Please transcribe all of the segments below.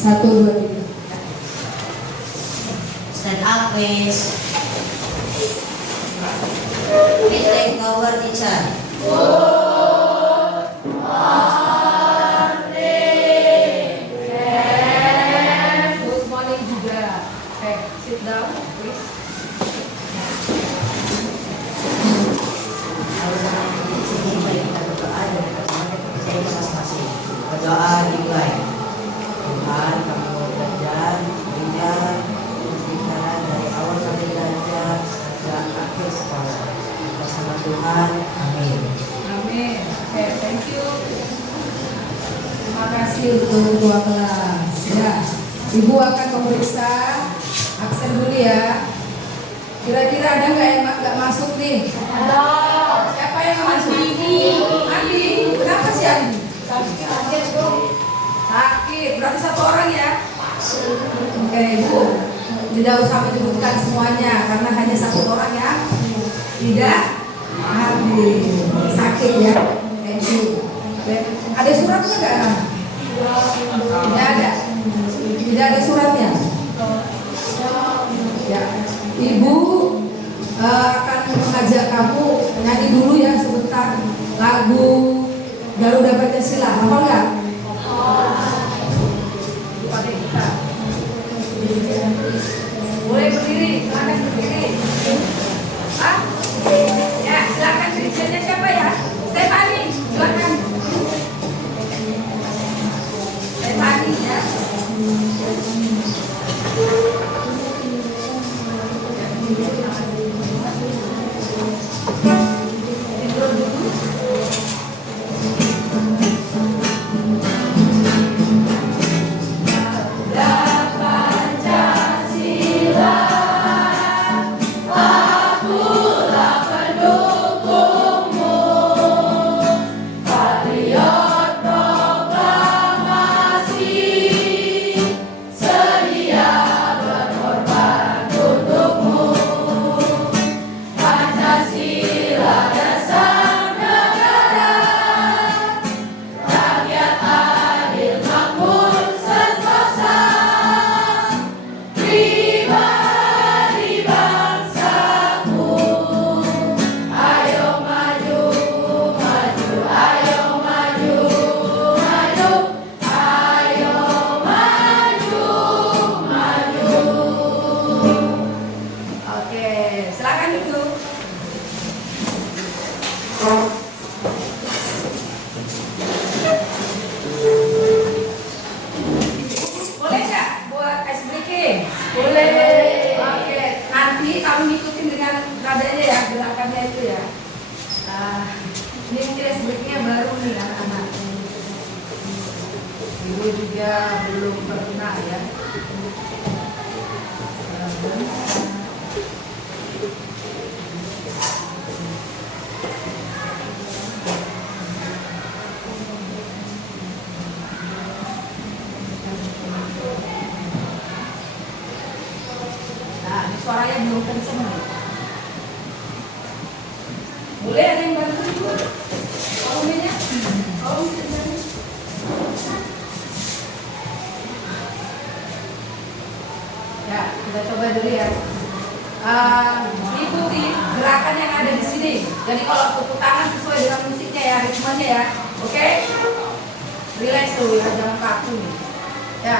1, 2, 3. Stand up, please. Please take over, teacher. Good morning juga. Okay, sit down, please. Kita berdoa dan kita masing-masing. Berdoa dimulai. Tuhan, kami mau belajar hingga bicara dari awal sampai belajar dan akhir sekolah. Bersama Tuhan, amin. Amin. Oke, thank you. Terima kasih untuk ketua kelas. Ya, Ibu akan memeriksa aksen dulu ya. Kira-kira ada nggak yang nggak masuk nih? Ada. Siapa yang nggak masuk? Andi. Kenapa sih Andi? Sakit. Berarti 1 orang ya? Oke, Ibu. Tidak usah menyebutkan semuanya karena hanya 1 orang ya. Tidak hadir. Sakit ya. Thank you. Oke. Ada suratnya nggak? Tidak ada. Tidak ada suratnya. Ya. Ibu akan mengajak kamu nyanyi dulu ya sebentar lagu Garuda Pancasila. Apa enggak? Boleh berdiri, silakan berdiri. Ah, ya silakan berdiri. Siapa ya? Stefani, silakan. Stefani ya. Suaranya belum kenceng. Boleh ada yang bantu ibu? Volumenya? Ya, kita coba dulu ya. Ikuti gerakan yang ada di sini. Jadi kalau tepuk tangan sesuai dengan musiknya ya, ritmenya ya. Oke? Relax dulu ya, jangan kaku nih. Ya.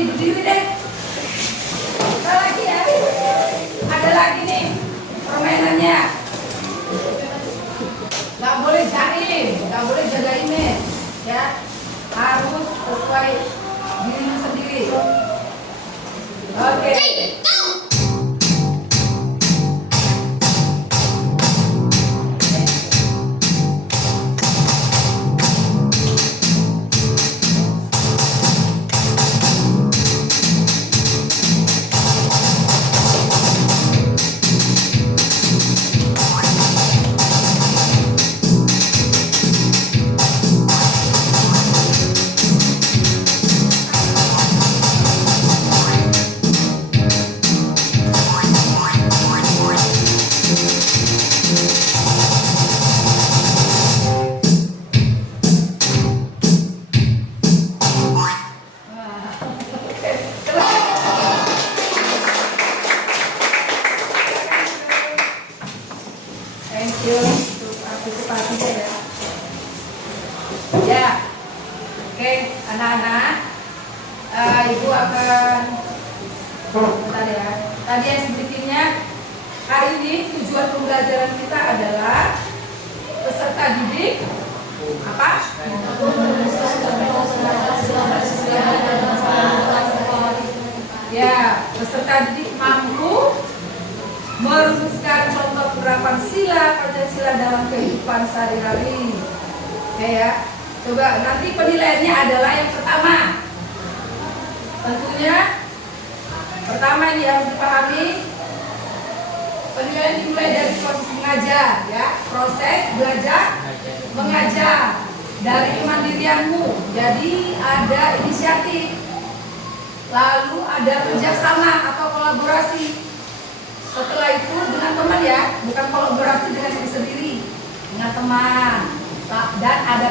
Berdiri deh. Ada lagi ya. Ada lagi nih permainannya. Gak boleh jaim, gak boleh jaga ini, ya. Harus Oke, anak-anak, ibu akan bentar ya. Tadi yang sedikitnya hari ini tujuan pembelajaran kita adalah peserta didik apa? Ya, peserta didik mampu merumuskan contoh penerapan sila Pancasila dalam kehidupan sehari-hari. Oke ya. Coba nanti penilaiannya adalah yang pertama. Tentunya pertama ini harus dipahami. Penilaian dimulai dari proses mengajar ya, proses belajar mengajar dari kemandirianmu. Jadi ada inisiatif, lalu ada kerjasama atau kolaborasi. Setelah itu dengan teman ya, bukan kolaborasi dengan diri sendiri, dengan teman. Dan ada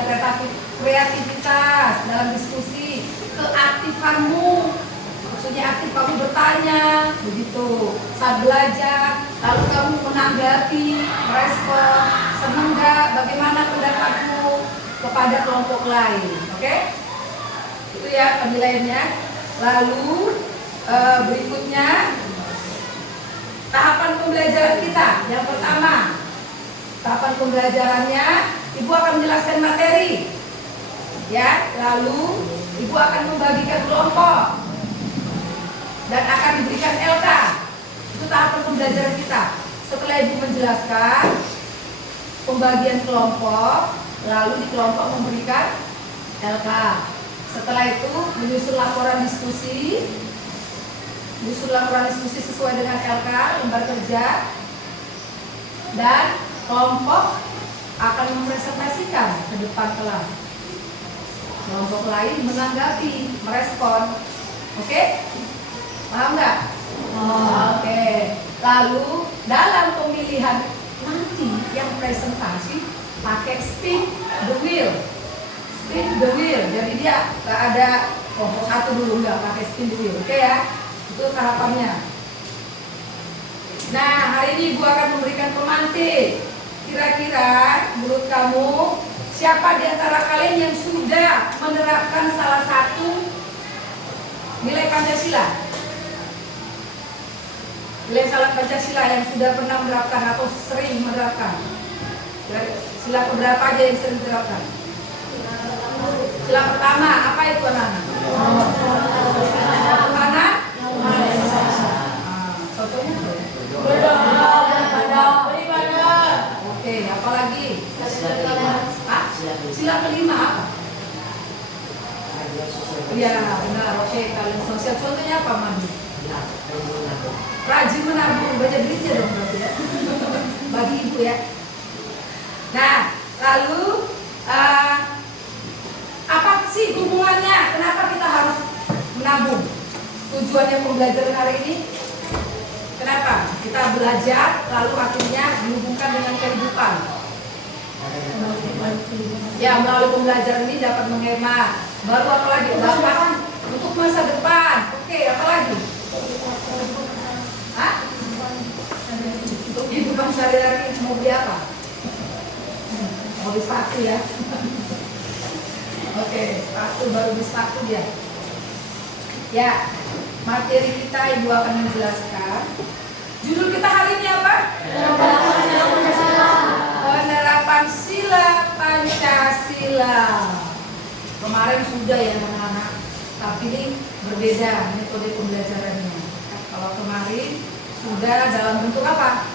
kreativitas dalam diskusi, keaktifanmu. Maksudnya aktif kamu bertanya, begitu. Saat belajar, lalu kamu menanggapi, merespon, senang nggak, bagaimana pendapatmu kepada kelompok lain, oke? Itu ya penilaiannya. Lalu berikutnya tahapan pembelajaran kita. Yang pertama, tahapan pembelajarannya, ibu akan menjelaskan materi, ya. Lalu ibu akan membagikan kelompok dan akan diberikan LK. Itu tahapan pembelajaran kita. Setelah ibu menjelaskan pembagian kelompok, lalu di kelompok memberikan LK. Setelah itu menyusun laporan diskusi, sesuai dengan LK, lembar kerja, dan kelompok akan mempresentasikan ke depan kelas. Kelompok lain menanggapi, merespon. Oke? Paham nggak? Oke. Lalu dalam pemilihan nanti yang presentasi pakai spin the wheel. Spin the wheel. Jadi dia nggak ada kelompok satu dulu, nggak pakai spin the wheel. Oke ya? Itu tahapannya. Nah, hari ini ibu akan memberikan pemantik. Kira-kira menurut kamu siapa di antara kalian yang sudah menerapkan salah satu nilai Pancasila? Nilai salah Pancasila yang sudah pernah menerapkan atau sering menerapkan. Sila keberapa aja yang sering menerapkan? Sila pertama, apa itu anak-anak? Mana? Contohnya beribadah. Oke, apa lagi? Sila kelima apa? Iya, benar. Oke, kalian sosial. Contohnya apa, Mami? Rajin menabung, banyak duitnya dong berarti ya. Bagi ibu ya. Nah, lalu apa sih hubungannya? Kenapa kita harus menabung? Tujuannya pembelajaran hari ini? Kenapa? Kita belajar, lalu akhirnya dihubungkan dengan kehidupan. Ya, melalui pembelajaran ini dapat menghemat. Baru apa lagi? Dapat untuk masa depan. Oke, apa lagi? Hah? Untuk kehidupan sehari-hari mau beli apa? Mau beli sepatu ya? Oke, sepatu baru beli sepatu dia. Ya, materi kita ibu akan menjelaskan. Judul kita hari ini apa? Penerapan sila Pancasila. Kemarin sudah ya anak-anak, tapi ini berbeda metode pembelajarannya. Kalau kemarin sudah dalam bentuk apa?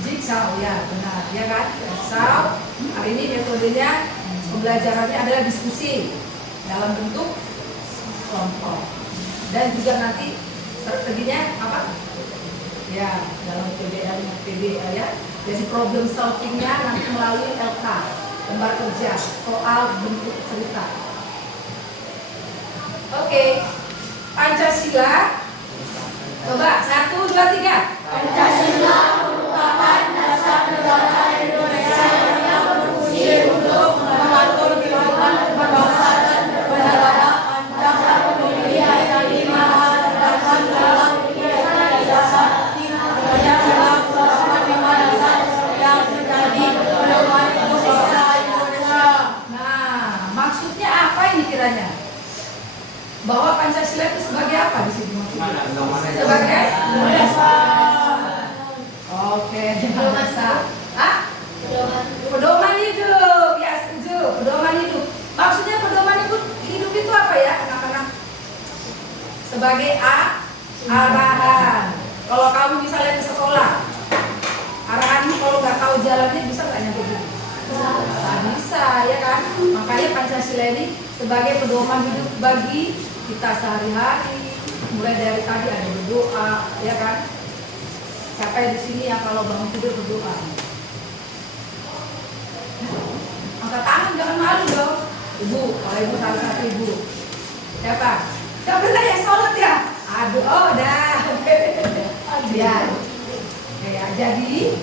Jigsaw, ya benar, ya kan? Jigsaw. Hari ini metodenya pembelajarannya adalah diskusi dalam bentuk kelompok. Dan juga nanti strateginya apa? Ya, dalam PBL ya. Jadi problem solvingnya nanti melalui LK, lembar kerja, soal bentuk cerita. Oke, Pancasila. Coba 1, 2, 3. Pancasila merupakan dasar negara Indonesia yang berfungsi untuk mengatur kehidupan berbangsa dan bernegara. Pancasila memiliki ayat 5 terdapat dalam Undang-Undang Dasar. Pancasila merupakan 5 dasar yang menjadi pedoman untuk bangsa Indonesia. Nah, maksudnya apa ini kiranya? Bahwa Pancasila itu sebagai apa di sini maksudnya? Sebagai oke, dasar. Ah? Pedoman hidup, ya setuju. Pedoman hidup. Maksudnya pedoman hidup itu apa ya, anak-anak? Sebagai arahan. Kalau kamu misalnya ke sekolah, arahanmu kalau nggak tahu jalannya bisa nggak nyampe gitu? Nggak bisa, ya kan? Makanya Pancasila ini sebagai pedoman hidup bagi kita sehari-hari. Mulai dari tadi ada berdoa, ya kan? Siapa yang di sini yang kalau bangun tidur berdoa? Angkat tangan, jangan malu dong. Ibu, kalau ibu salah satu ibu. Siapa? Gak pernah ya sholat ya? Aduh, oh dah. Ya. Ya, jadi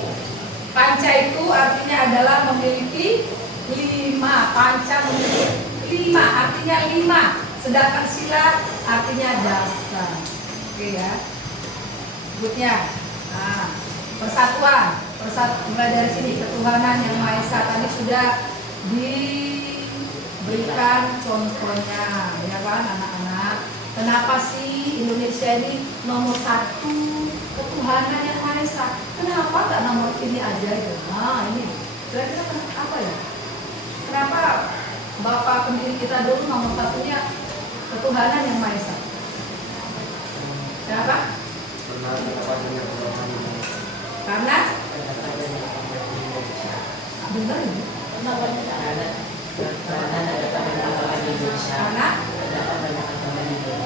panca itu artinya adalah memiliki 5. Panca memiliki 5, artinya 5. Sedangkan sila artinya dasar. Oke ya. Berikutnya, nah, persatuan. Mulai dari sini, ketuhanan yang Maha Esa tadi sudah diberikan contohnya, ya kan anak-anak. Kenapa sih Indonesia ini nomor 1 ketuhanan yang Maha Esa? Kenapa nggak nomor ini aja gitu? Nah ini, kira-kira apa ya? Kenapa Bapak pendiri kita dulu nomor 1-nya ketuhanan yang Maha Esa? Kenapa? Karena benar ini. Karena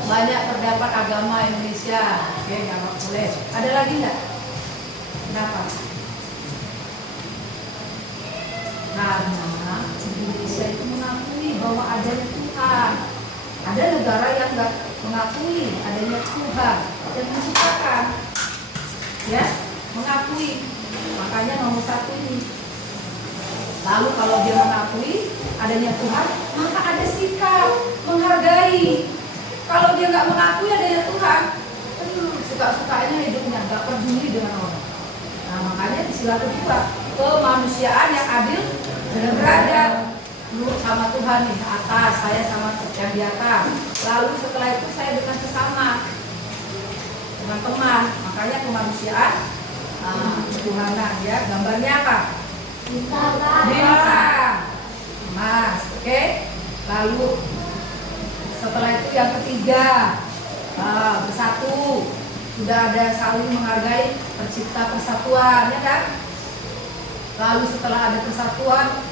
banyak terdapat agama Indonesia. Oke, nggak boleh. Ada lagi nggak? Kenapa? Karena Indonesia itu mengakui bahwa adanya Tuhan. Ada negara yang nggak mengakui adanya Tuhan yang menciptakan, ya, mengakui. Makanya nomor 1 ini. Lalu kalau dia mengakui adanya Tuhan, maka ada sikap menghargai. Kalau dia nggak mengakui adanya Tuhan, suka-sukanya hidupnya, nggak peduli dengan orang. Nah makanya di sila kedua, kemanusiaan yang adil dan beradab. Lu sama Tuhan nih atas, saya sama yang di atas. Lalu setelah itu saya dengan sesama, teman-teman. Makanya kemanusiaan, ketuhanan ya. Gambarnya apa? Bintang, emas, oke. Lalu setelah itu yang ketiga, bersatu. Sudah ada saling menghargai, tercipta persatuan, ya kan? Lalu setelah ada persatuan,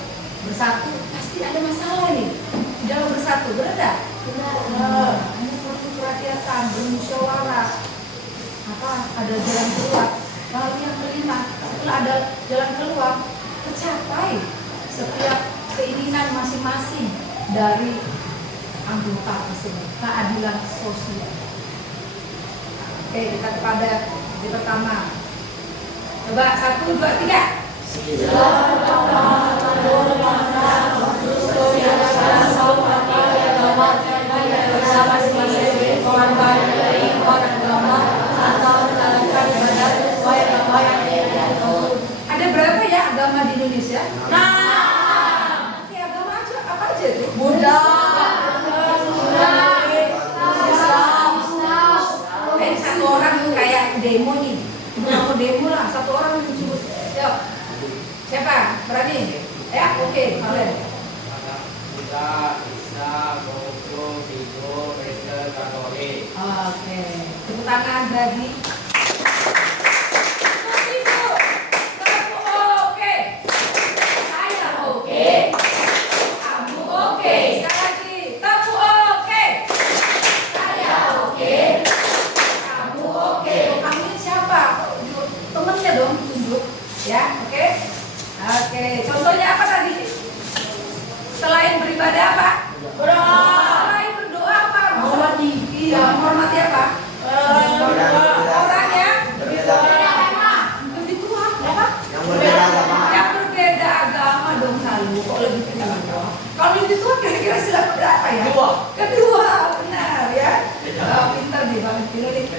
bersatu, pasti ada masalah nih di dalam bersatu, benar nggak? Benar. Ini perlu kerakyatan, bermusyawarah. Ada jalan keluar. Lalu yang kelima, setelah ada jalan keluar, tercapai setiap keinginan masing-masing dari anggota tersebut, keadilan sosial. Oke, kita kepada yang pertama. Coba 1, 2, 3. Ada berapa ya agama di Indonesia? Agama aja apa aja tuh? Buddha, Satu orang kayak demo nih, mau demo lah, satu orang menyebut. Yuk, siapa? Berani? Ya, oke, kalian. Buddha, Islam, Buddha, Hindu, Kristen, Katolik. Oke, tepuk tangan bagi. Ya, oke. Contohnya apa tadi? Selain beribadah apa? berdoa, Selain berdoa apa? menghormati, Menghormati apa? Orang yang lebih tua, apa? Yang berbeda agama dong selalu. Kok lebih tua? Kalau lebih tua kira-kira sila berapa ya? Kedua, benar ya. Pintar nih, Bang Pino nih.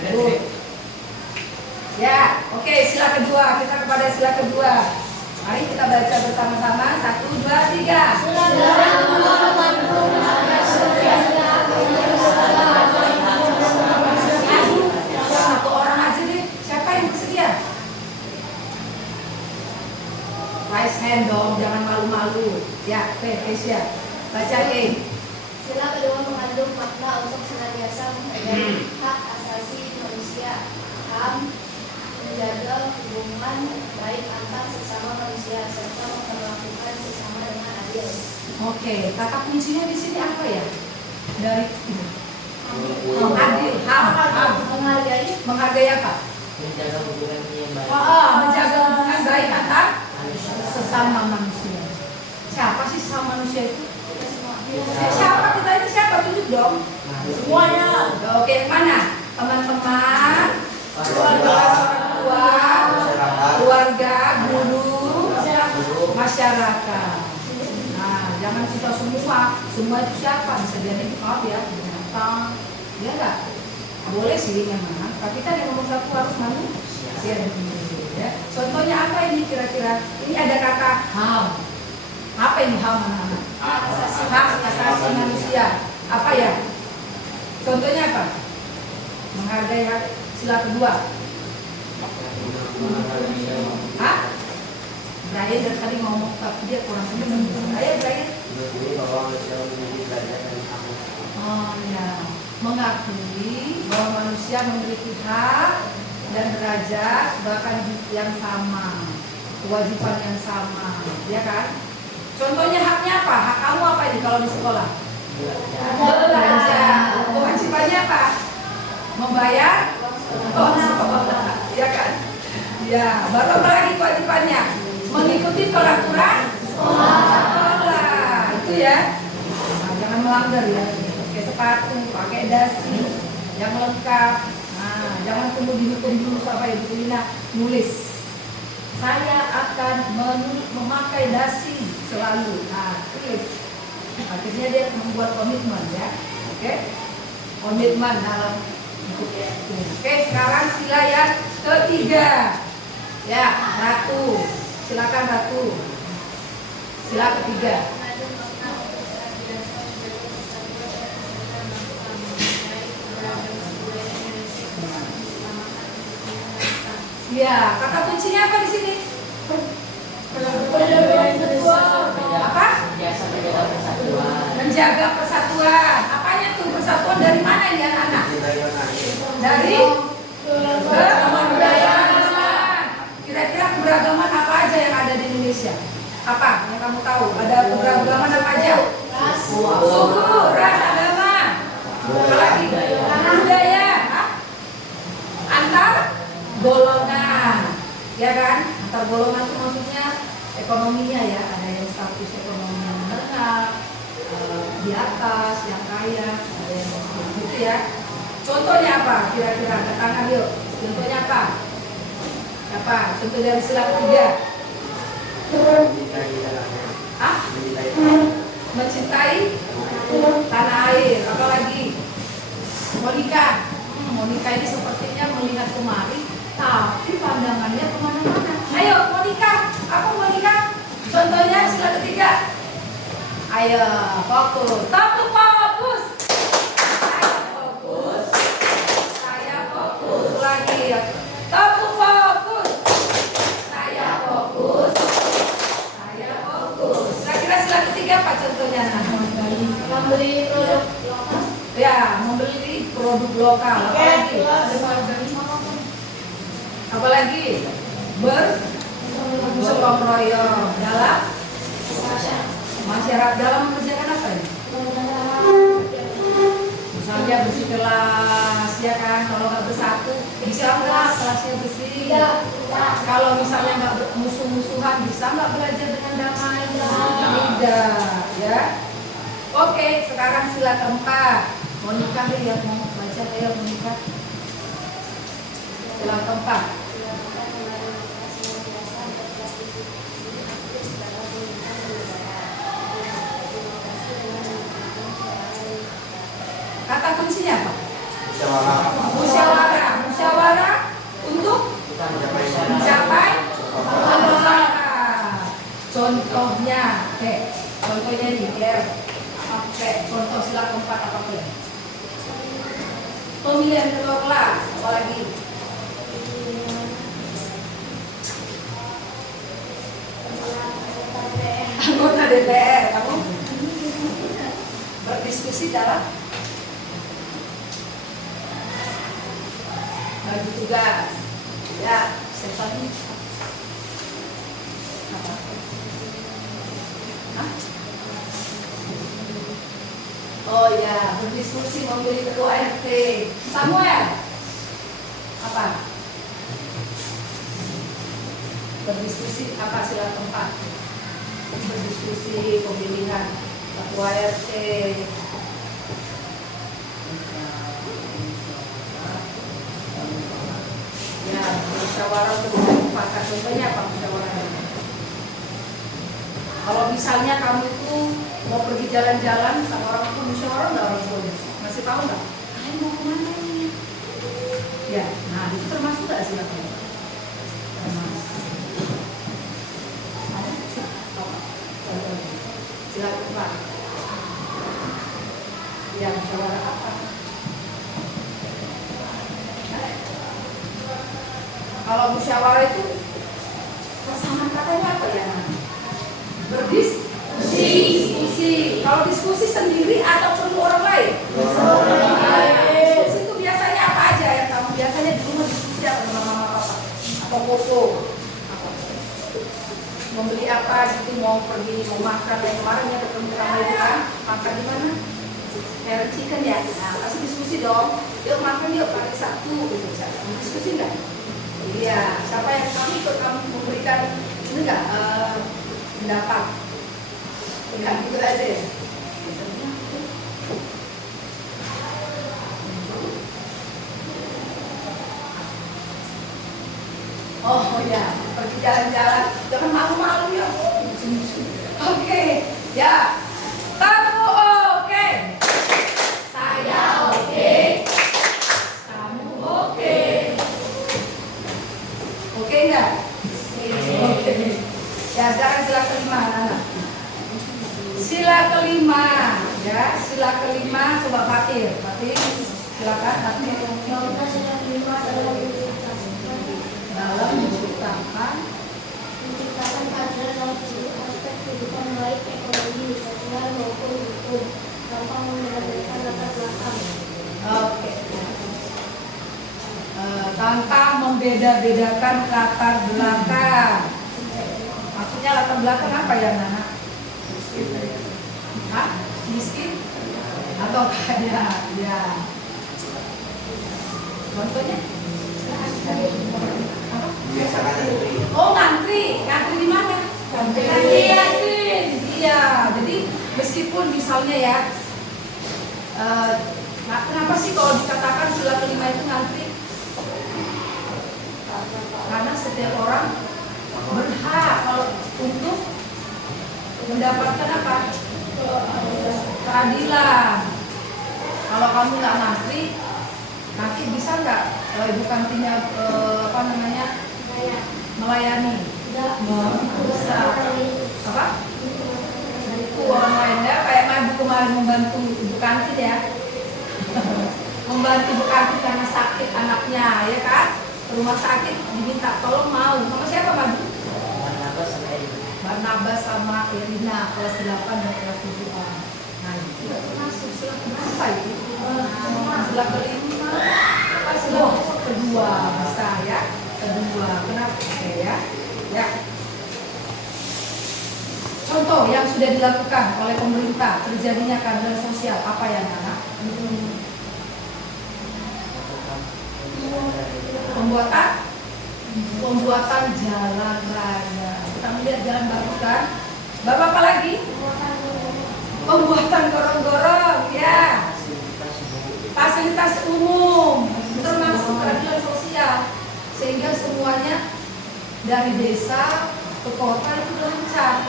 Ya, oke, sila kedua. Kita kepada sila kedua. Mari kita baca bersama-sama. 1, 2, 3. Bacain. Sila kedua mengandung makna untuk senantiasa menghargai hak asasi manusia, HAM, menjaga hubungan baik antar sesama manusia, serta memperlakukan sesama dengan adil. Oke, kata kuncinya di sini apa ya? Dari adil, HAM. Menghargai apa? Menjaga hubungan yang baik. Menjaga hubungan baik antar sesama manusia. Siapa sih sesama manusia itu? Siapa kita ini? Siapa? Tunjuk dong. Semuanya. Oke, mana? Teman-teman, keluarga, orang tua, keluarga, guru, masyarakat. Nah, jangan kita semua itu siapa? Bisa jadi maaf ya, binatang, ya enggak? Boleh sih memang, tapi kan yang nomor satu harus manusia. Ya. Contohnya apa ini kira-kira? Ini ada kata HAM. Apa ini HAM anak-anak? Hak asasi manusia. Apa ya? Contohnya apa? Menghargai hak. Sila kedua. Hah? Brian dari tadi ngomong tapi dia kurang kenceng. Ayo Brian. Oh ya, mengakui bahwa manusia memiliki hak dan derajat bahkan yang sama, kewajiban yang sama, ya kan? Contohnya haknya apa? Hak kamu apa ini kalau di sekolah? Belanja. Kewajibannya apa? Membayar? Oh, ya kan? Ya, baru apa lagi kewajibannya? Mengikuti peraturan sekolah. Itu ya. Nah, jangan melanggar ya. Pakai sepatu, pakai dasi yang lengkap. Nah, jangan tunggu dihukum dulu sampai Ibu Lina nulis. Saya akan memakai dasi selalu. Nah, tulis. Akhirnya dia membuat komitmen ya. Oke? Komitmen dalam hidup ya. Oke, sekarang sila yang ketiga. Ya, Ratu. Silakan Ratu. Sila ketiga. Ya, kata kuncinya apa di sini? Apa? Menjaga persatuan. Apanya tuh persatuan dari mana ini anak-anak? Dari keberagaman. Kira-kira keberagaman apa aja yang ada di Indonesia? Apa yang kamu tahu? Ada keberagaman apa aja? Suku, ras, agama. Apa lagi? Budaya. Antar golongan, ya kan? Antar golongan itu maksudnya ekonominya ya. Ada yang status ekonomi yang menengah, di atas, yang kaya, ada yang gitu ya. Contohnya apa? Kira-kira katakan yuk. Contohnya apa? Apa? Contoh dari sila ketiga. Mencintai tanah air. Apalagi? Monika. Monika ini sepertinya melihat kemari, tapi pandangannya kemana-mana. Ayo Monika, apa Monika? Contohnya sila ketiga. Ayo fokus, fokus, fokus. Saya fokus lagi. Fokus, fokus. Saya fokus. Saya fokus. Kira-kira sila ketiga apa contohnya? Membeli produk lokal. Ya, membeli produk lokal. Apalagi? Apalagi? Bergotong royong dalam masyarakat, dalam mengerjakan apa ini? Misalnya bersih kelas, ya kan? Kalau nggak bersatu, bisa nggak kelasnya bersih? Kalau misalnya nggak musuh-musuhan, bisa nggak belajar dengan damai? Tidak, ya. Oke, sekarang sila keempat. Monika lihat mau baca ya Monika. Sila keempat. Kata kuncinya apa? Musyawarah. Musyawarah untuk mencapai kebersamaan. Contohnya, contohnya ini biar contoh sila keempat apa pun. Pemilihan ketua kelas, apalagi? Anggota DPR, kamu? berdiskusi dalam bagi tugas. Ya, Stephanie. Apa? Hah? Oh ya, berdiskusi memberi ketua RT. Samuel. Apa? Berdiskusi apa sila tempat? Berdiskusi pemilihan ketua RT. Ya, musyawarah untuk memufakat. Contohnya apa musyawarah? Kalau misalnya kamu itu mau pergi jalan-jalan sama orang tua, musyawarah nggak orang tua? Masih tahu nggak? Kalian mau kemana ini? Ya, nah itu termasuk nggak sih apa? Termasuk. Ada? Silakan Pak. Ya, musyawarah apa? Kalau musyawarah itu pasangan katanya apa ya? Berdiskusi. Kalau diskusi sendiri atau perlu orang lain? Diskusi itu biasanya apa aja yang kamu biasanya di rumah diskusi apa sama mama papa? Atau foto? Membeli apa gitu, mau pergi, mau makan kayak kemarin ya ketemu sama ibu kan? Makan di mana? Parent chicken ya. Nah, pasti diskusi dong. Yuk makan yuk hari Sabtu gitu. Diskusi nggak? Iya. Siapa yang kamu ikut kamu memberikan ini nggak? Pendapat. Enggak gitu aja ya. Oh ya, pergi jalan-jalan. Jangan malu-malu ya. Oke, ya. Kamu oke. Saya oke. Kamu oke. Oke enggak? Oke. Ya, sekarang sila kelima, anak-anak. Sila kelima, ya, sila kelima coba Fatir, silakan. Contoh sila kelima dalam Menciptakan keadilan dalam seluruh aspek kehidupan baik ekonomi, sosial maupun hukum, tanpa membedakan latar belakang. Oke. Tanpa membeda-bedakan latar belakang. Maksudnya latar belakang apa ya, Nana? Hah? Miskin? Atau kaya? Ya. Contohnya? Apa? Oh, ngantri. Ngantri di mana? Ngantri. Iya. Jadi meskipun misalnya ya, kenapa sih kalau dikatakan sila kelima itu ngantri? Karena setiap orang berhak kalau untuk mendapatkan apa? Keadilan. Kalau kamu nggak ngantri, nanti bisa nggak ibu kantinnya melayani? Bisa. Apa? Itu orang lain ya, kayak Madu kemarin membantu ibu kantin ya. Membantu ibu kantin karena sakit anaknya, ya kan? Rumah sakit diminta tolong mau. Sama siapa Madu? Barnabas sama Irina, kelas 8 dan kelas 7A. Nah, itu tidak termasuk sila berapa itu? Sila kelima, sila kedua bisa ya, kedua. Kenapa? Oke ya, ya. Contoh yang sudah dilakukan oleh pemerintah terjadinya keadilan sosial apa ya, Nana? Pembuatan jalan raya. Kita melihat jalan bagus kan? Bapak apa lagi? Pembuatan gorong-gorong, ya. Fasilitas umum termasuk keadilan sosial, sehingga semuanya dari desa ke kota itu lancar.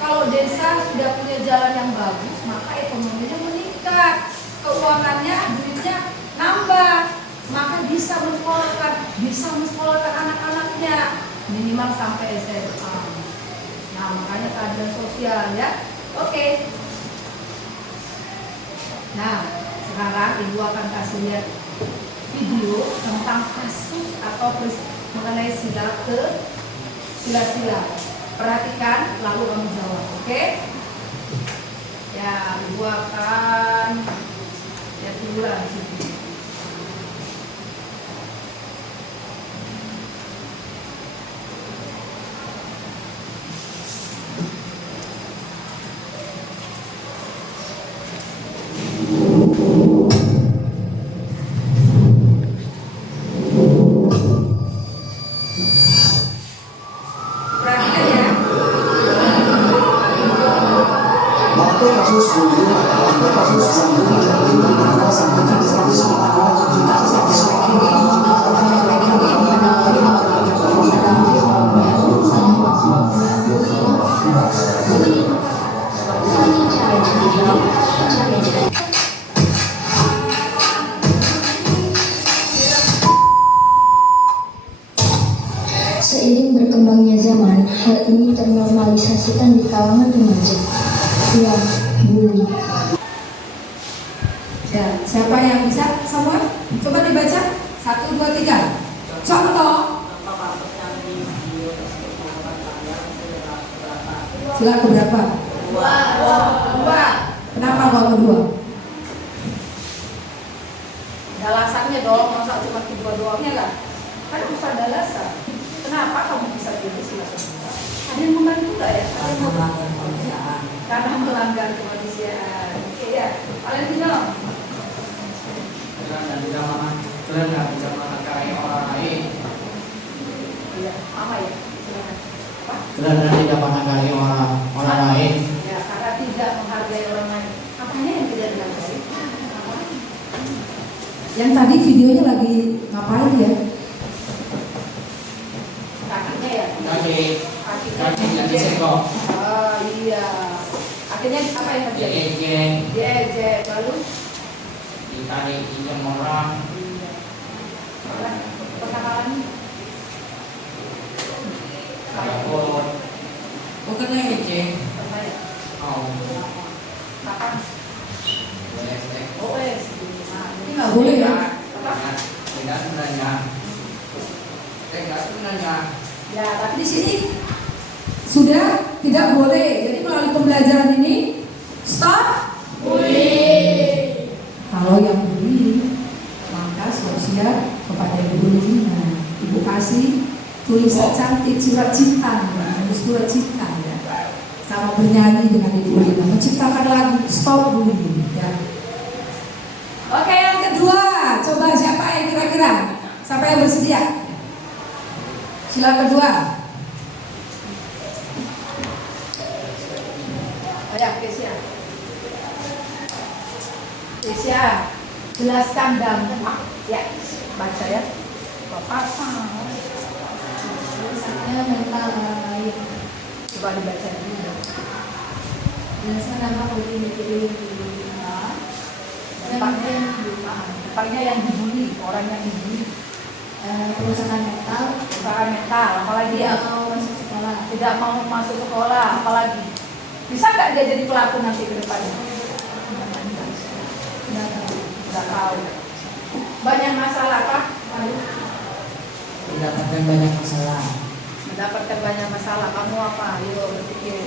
Kalau desa sudah punya jalan yang bagus, maka ekonominya meningkat, keuangannya, duitnya nambah, maka bisa mensekolahkan anak-anaknya minimal sampai SMA. Nah, makanya keadilan sosial ya. Oke. Nah, sekarang ibu akan kasih lihat video tentang kasus atau mengenai sila-sila. Perhatikan lalu kamu jawab, oke? Ya, ibu akan Dua di sini. Perhatikan ya. Waktu kasus dulu, waktu kasus Seiring berkembangnya zaman, hal ini ternormalisasikan di kalangan remaja. Ya, bully. Ya, siapa yang bisa? Semua? Coba dibaca. 1, 2, 3. Contoh. Sila keberapa? Dua. Kenapa kok kedua? Ada alasannya dong, masa cuma kedua doangnya lah. Kan harus ada alasan. Kenapa kamu bisa pilih sila kedua? Ada yang membantu nggak ya? Ada yang melanggar kemanusiaan. Karena melanggar kemanusiaan. Oke ya, Valentino. dan tidak menghargai orang lain. Iya, apa ya? Silakan. Apa? Dan tidak menghargai orang lain. Ya, karena tidak menghargai orang lain. Apanya yang tidak dihargai? Yang tadi videonya lagi ngapain ya? Kakinya ya? Kaki yang disenggol. Oh iya. Akhirnya apa yang terjadi? Diejek, lalu Ditarik hingga orang. iya. Pernah alami? Takut. Bukan ejek. Pernah ya? Oh, Kapan? boleh. Oh, nah, ini nggak boleh ya? Apa? Tidak sebenarnya. Tidak sebenarnya. Ya, tapi di sini sudah tidak boleh. Jadi melalui pembelajaran ini stop bullying. Kalau yang bullying maka siap kepada yang bullying. Nah, ibu kasih tulisan cantik surat cinta, surat cinta ya. Sama bernyanyi dengan ibu Lina, menciptakan lagu stop bullying ya. Oke, yang kedua, coba siapa yang kira-kira? Siapa yang bersedia? Sila kedua. Ayo, Kesia. Kesia, jelaskan dampak. Ya, baca ya. Bapak. Rusaknya mental orang lain. Coba dibaca dulu. Jelaskan dampak bullying di Dampaknya yang dibully, orang yang dibully. kerusakan mental, Kerusakan mental, apalagi tidak ya, mau masuk sekolah, tidak mau masuk sekolah, apalagi. Bisa nggak dia jadi pelaku nanti ke depannya? Nggak tahu. Banyak masalah apa? Mendapatkan banyak masalah. Mendapatkan banyak masalah. Kamu apa? Ayo berpikir.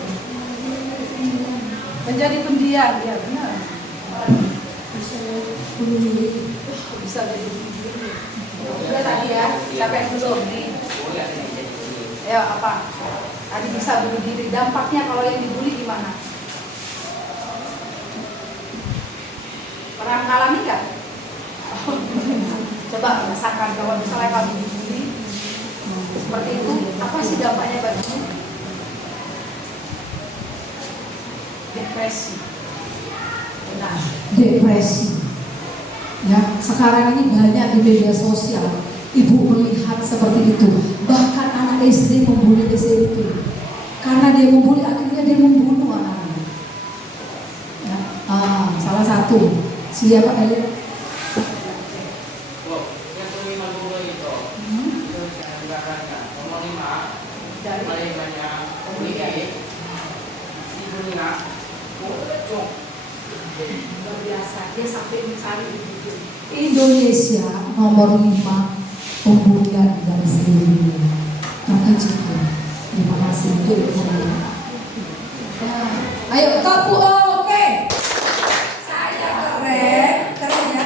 Menjadi pendiam, ya benar. bisa bunuh diri. Bisa jadi pendiam. Udah tadi ya, siapa yang belum nih? Ayo apa? Tadi bisa bunuh diri. Dampaknya kalau yang dibully gimana? Pernah mengalami nggak? Coba rasakan kalau misalnya kamu dibully seperti itu, apa sih dampaknya bagimu? Depresi. Benar. Depresi. Ya, sekarang ini banyak di media sosial ibu melihat seperti itu. Bahkan anak SD membuli SMP. Karena dia membuli akhirnya dia membunuh anaknya. Ya, salah satu siapa Elit? Oh, yang kelima dulu itu. Itu saya dengarkan. Nomor 5 Dari paling banyak pemilih. Ibu Nina. Cuk. luar biasa, dia sampai mencari itu. Indonesia nomor 5 pembulian dari seluruh dunia. Maka juga terima kasih untuk informasi. Ayo kapu oke. Saya keren ya.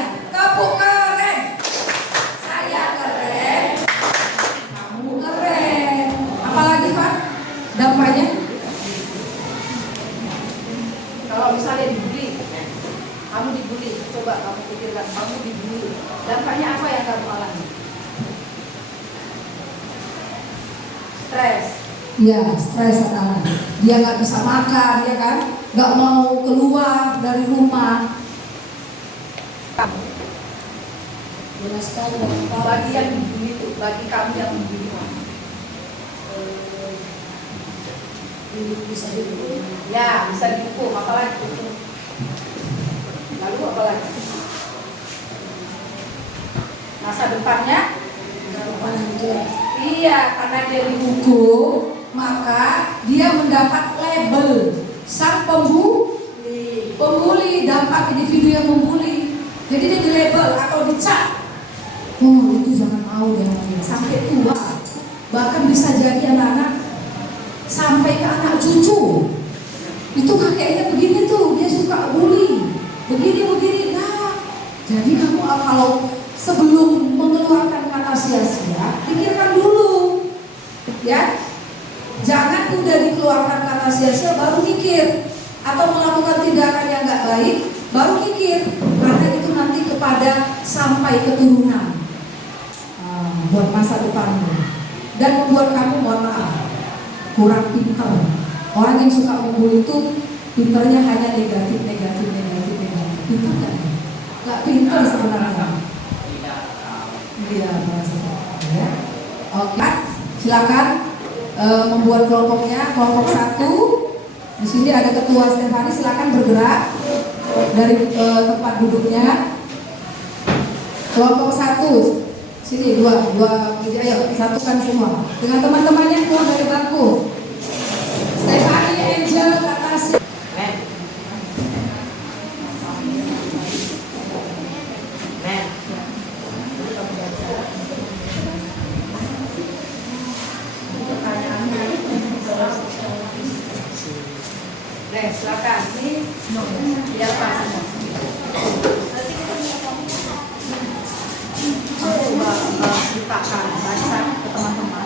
pikirkan, kamu dibully. Dampaknya apa yang kamu alami? Stres. Ya, stres anak. Dia nggak bisa makan, ya kan? Nggak mau keluar dari rumah. Jelaskan Bapak. Bagi yang dibully itu, bagi kamu yang dibully. Bisa dihukum. Ya, bisa dihukum, apalagi hukum. Lalu apalagi? Masa depannya? Harapan hancur. Iya, karena dia dihukum, maka dia mendapat label sang pembuli, dampak individu yang membuli. Jadi dia di label atau dicap. Oh, itu jangan mau dia sampai tua. Bahkan bisa jadi anak-anak sampai ke anak cucu. Itu kakeknya begini tuh, dia suka bully. Begini. Nah, jadi kamu kalau sebelum mengeluarkan kata sia-sia, pikirkan dulu, ya. Jangan udah dikeluarkan kata sia-sia baru mikir, atau melakukan tindakan yang nggak baik baru mikir, karena itu nanti kepada sampai keturunan, buat masa depanmu dan membuat kamu, mohon maaf, kurang pintar. Orang yang suka membuli itu pintarnya hanya negatif. Pintar nggak pintar sebenarnya. Iya, ya. Oke, silakan membuat kelompoknya. Kelompok 1. Di sini ada ketua Stefani, silakan bergerak dari tempat duduknya. Kelompok 1. Sini dua, ayo satukan semua dengan teman-temannya keluar dari bangku. Stefani, Angel, ke atas. Men. Men. Silakan. Ini biar Pak semua. Coba ceritakan baca ke teman-teman.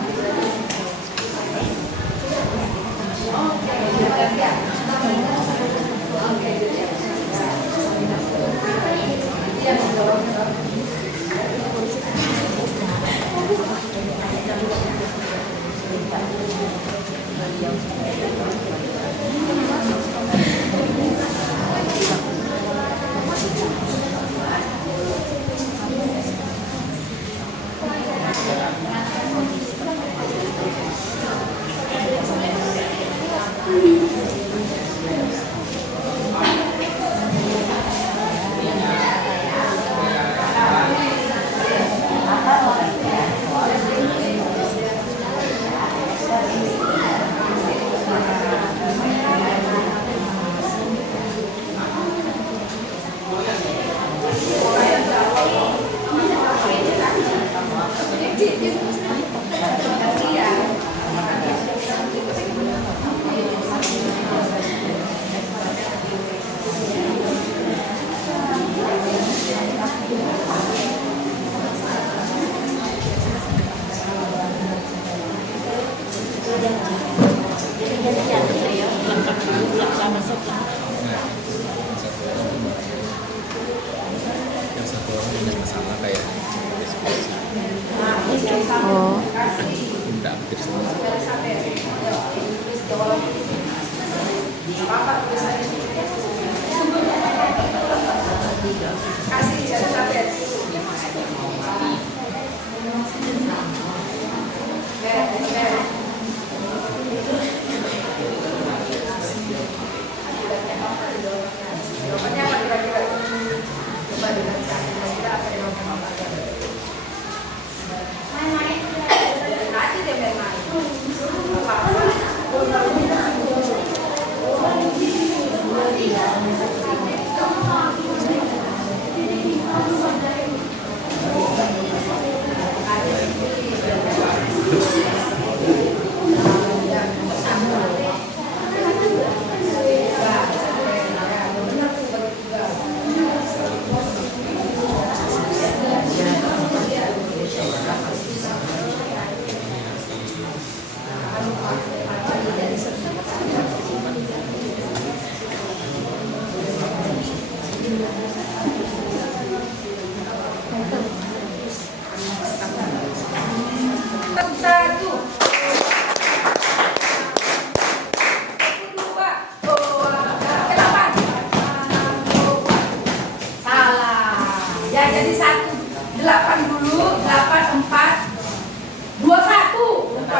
Jadi 18 dulu, 8421. Lupa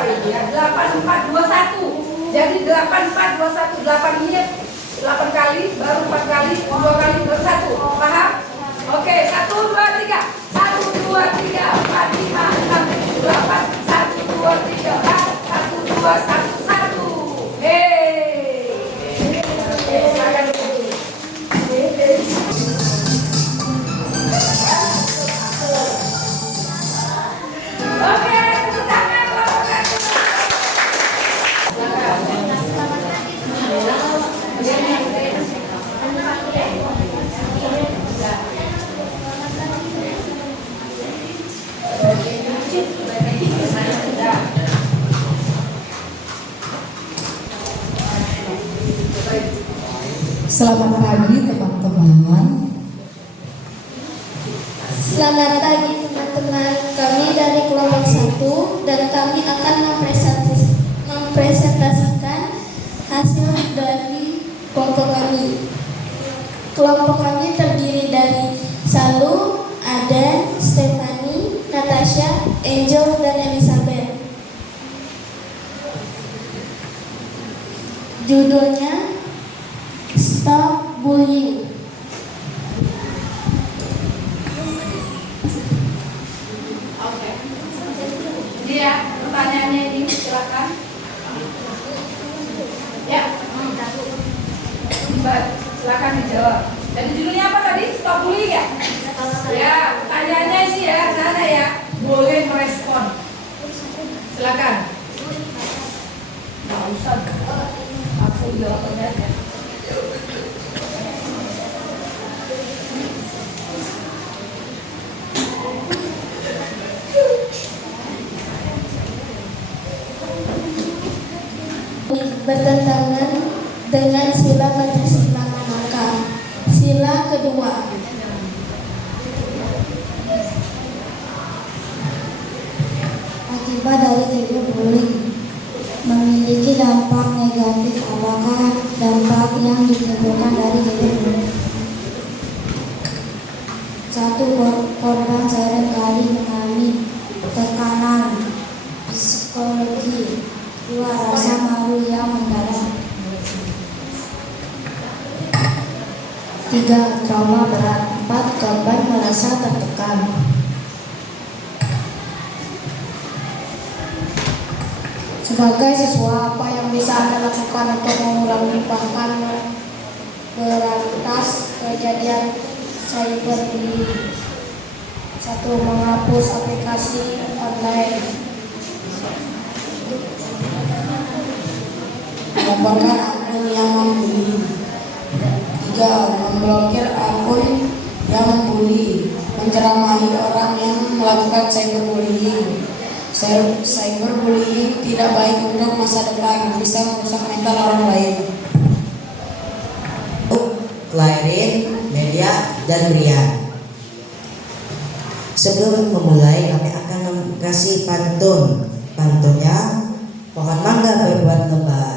ini ya. 8421. Jadi 8421, 8 ini 8 kali, baru 4 kali, 2 kali, baru 1. Paham? Oke, 1, 2, 3. 1, 2, 3, 4, 5, 6, 7, 8. 1, 2, 3, 4. 1, 2, 1, 1. Hei. Oke, silakan dulu. Oke, tepuk tangan, lakukan. Selamat pagi teman-teman. Selamat pagi teman-teman, kami dari kelompok 1 dan kami akan mempresentasikan hasil dari kelompok kami. Kelompok kami terdiri dari Salu, Aden, Stephanie, Natasha, Angel, dan Elizabeth. Judulnya Stop Bullying. Oke. Dia pertanyaannya ini silakan. Ya. Mbak, silakan dijawab. Jadi judulnya apa tadi? Stop bullying ya? Ya, pertanyaannya ini ya, sana ya. Boleh merespon. Silakan. Nggak usah. Aku jawabannya aja. Bertentangan dengan sila Pancasila manakah? Sila kedua. Akibat dari cyberbullying memiliki dampak negatif. Apakah dampak yang ditimbulkan dari cyberbullying? 1. Korban seringkali mengalami tekanan psikologi. 2. Rasa malu yang mendalam. 3. Trauma berat. 4. Korban merasa tertekan. Sebagai siswa, apa yang bisa Anda lakukan untuk mengurangi bahkan berantas kejadian cyberbullying? 1. Menghapus aplikasi online. Melaporkan akun yang membuli. 3. Memblokir akun yang membuli. Menceramahi orang yang melakukan cyberbullying. Cyberbullying tidak baik untuk masa depan, bisa merusak mental orang lain. Clarin, Media, dan Brian. Sebelum memulai, kami akan kasih pantun. Pantunnya, pohon mangga berbuah lebat.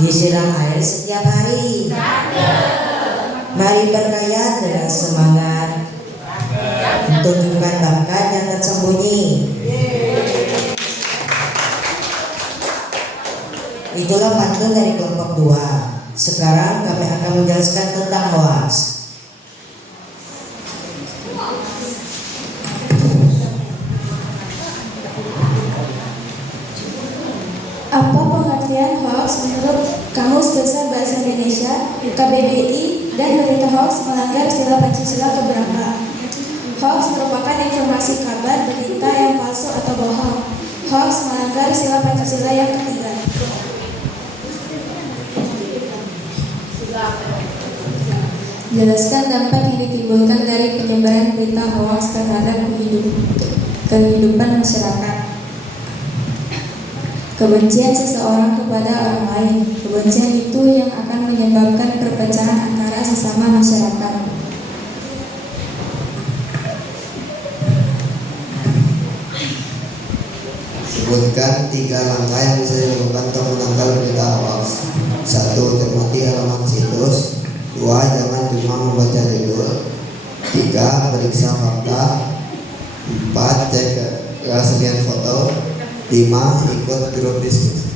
Disiram air setiap hari. Mari berkarya dengan semangat. Tunjukkan bakat yang tersembunyi. Itulah pantun dari kelompok 2. Sekarang kami akan menjelaskan tentang hoax. Apa pengertian hoax menurut Kamus Besar Bahasa Indonesia, KBBI, dan berita hoax melanggar sila Pancasila keberapa? Hoax merupakan informasi kabar, berita yang palsu atau bohong. Hoax melanggar sila Pancasila yang ketiga. Jelaskan dampak yang ditimbulkan dari penyebaran berita hoaks terhadap kehidupan masyarakat. Kebencian seseorang kepada orang lain. Kebencian itu yang akan menyebabkan perpecahan antara sesama masyarakat. Sebutkan 3 langkah yang bisa dilakukan untuk menangkal berita hoax. 1. Cermati halaman situs. 2. Jangan cuma membaca judul. 3. Periksa fakta. 4. Cek keaslian foto. 5. Ikut grup diskusi.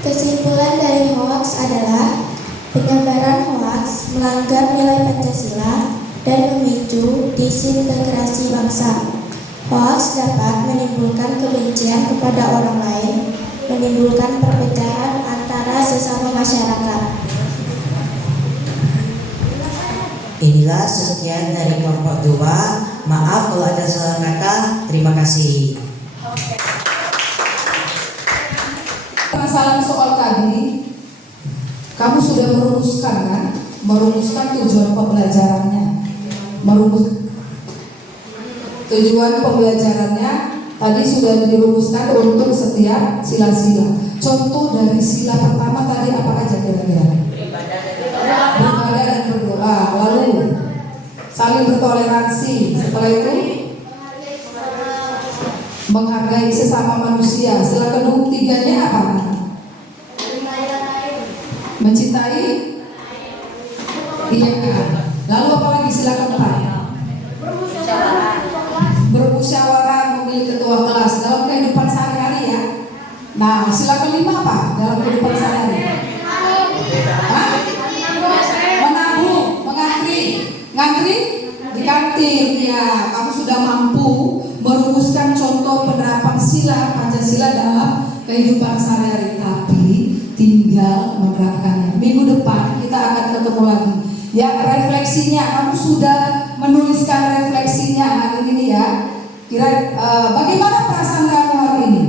Kesimpulan dari hoaks adalah penyebaran hoaks melanggar nilai Pancasila dan memicu disintegrasi bangsa. Hoaks dapat menimbulkan kebencian kepada orang lain, menimbulkan perpecahan antara sesama masyarakat. Inilah sekian dari kelompok 2. Maaf kalau ada salah kata. Terima kasih. Masalah soal tadi, kamu sudah merumuskan kan? Merumuskan tujuan pembelajarannya. Tujuan pembelajarannya tadi sudah dirumuskan untuk setiap sila-sila. Contoh dari sila pertama tadi apa aja kira-kira? Beribadah dan berdoa. Lalu saling bertoleransi. Setelah itu menghargai sesama manusia. Sila ketiganya apa? Mencintai. Iya. Lalu apa lagi sila keempat? Bermusyawarah memilih ketua kelas dalam kehidupan sehari-hari ya. Nah, sila kelima apa dalam kehidupan sehari-hari? Menabung, ngantri di kantin. Ya, kamu sudah mampu merumuskan contoh penerapan sila Pancasila dalam kehidupan sehari-hari, tapi tinggal menerapkannya. Minggu depan kita akan ketemu lagi. Ya, refleksinya kamu sudah menuliskan refleksinya hari ini ya. Bagaimana perasaan kamu hari ini?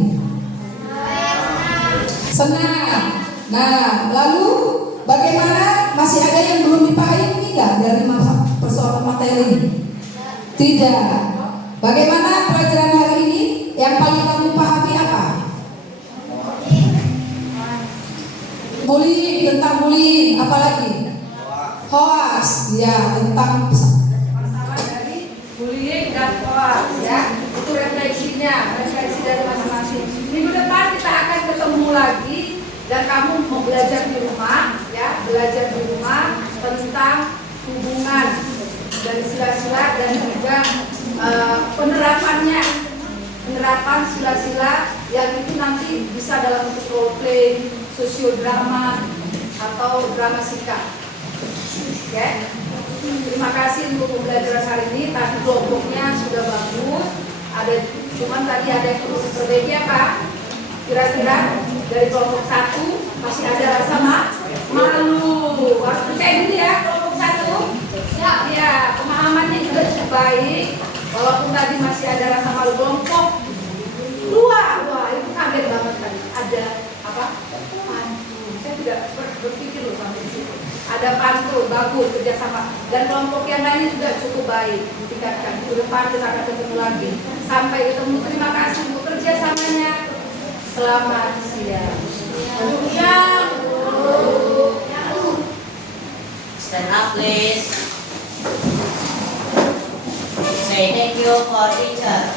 Senang. Nah, lalu bagaimana, masih ada yang belum dipahami nggak dari persoalan materi ini? Tidak. Bagaimana pelajaran hari ini? Yang paling kamu pahami apa? Bullying, tentang bullying. Apalagi? Hoaks. Ya, tentang masalah dari bullying dan hoaks ya. Itu refleksi dari masing-masing. Minggu depan kita akan ketemu lagi dan kamu mau belajar di rumah ya, belajar di rumah tentang hubungan dari sila-sila dan juga penerapan sila-sila yang itu nanti bisa dalam bentuk role play, sosiodrama atau drama sikap. Oke. Terima kasih untuk pembelajaran hari ini. Tadi kelompoknya sudah bagus. Cuman tadi ada yang perlu diperbaiki apa? Kira-kira dari kelompok 1 masih ada rasa malu. Harus percaya diri ya kelompok 1. Ya, pemahamannya juga cukup baik. Walaupun tadi masih ada rasa malu. Kelompok 2, wah itu kaget banget tadi. Ada apa? Pantun. Saya tidak berpikir loh sampai di situ. Ada pantun, bagus kerjasama. Dan kelompok yang lainnya juga cukup baik. Ditingkatkan. Ke depan kita akan ketemu lagi. Sampai ketemu. Terima kasih untuk kerjasamanya. Selamat siang. Stand up, please. Say thank you for teacher.